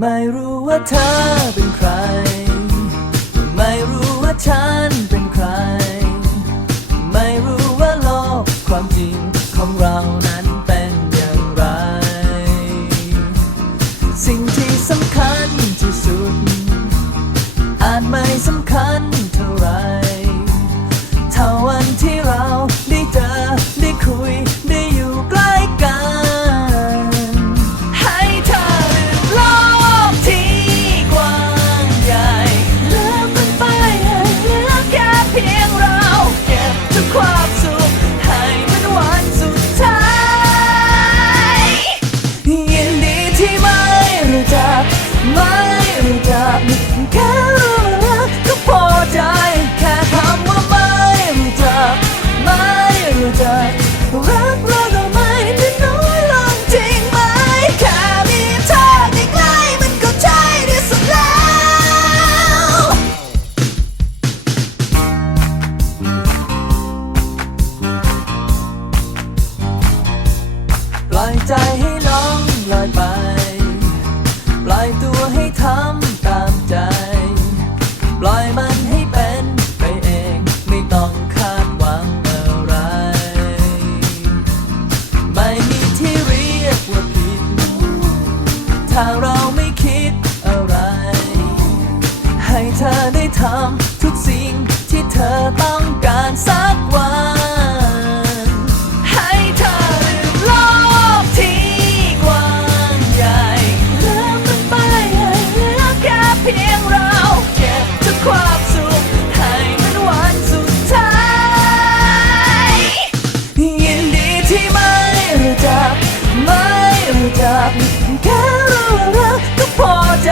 ไม่รู้ว่าเธอเป็นใคร ไม่รู้ว่าฉันเป็น ไม่รู้จักแค่รู้รักก็พอใจแค่คำว่าไม่รู้จักไม่รู้จักรักเราก็ไม่ได้น้อยลงจริงไหมแค่มีเธอใกล้ๆมันก็ใช่ที่สุดแล้วปล่อยใจให้น้องลอยไป ถ้าเราไม่คิดอะไร ให้เธอได้ทำทุกสิ่งที่เธอต้องการสักวัน ให้เธอลืมโลกที่กว้างใหญ่ลืมมันไปให้เหลือแค่เพียงเราเก็บทุกความสุขให้มันวันสุดท้ายยินดีที่ไม่รู้จักไม่ จากแค่รู้รักก็พอใจ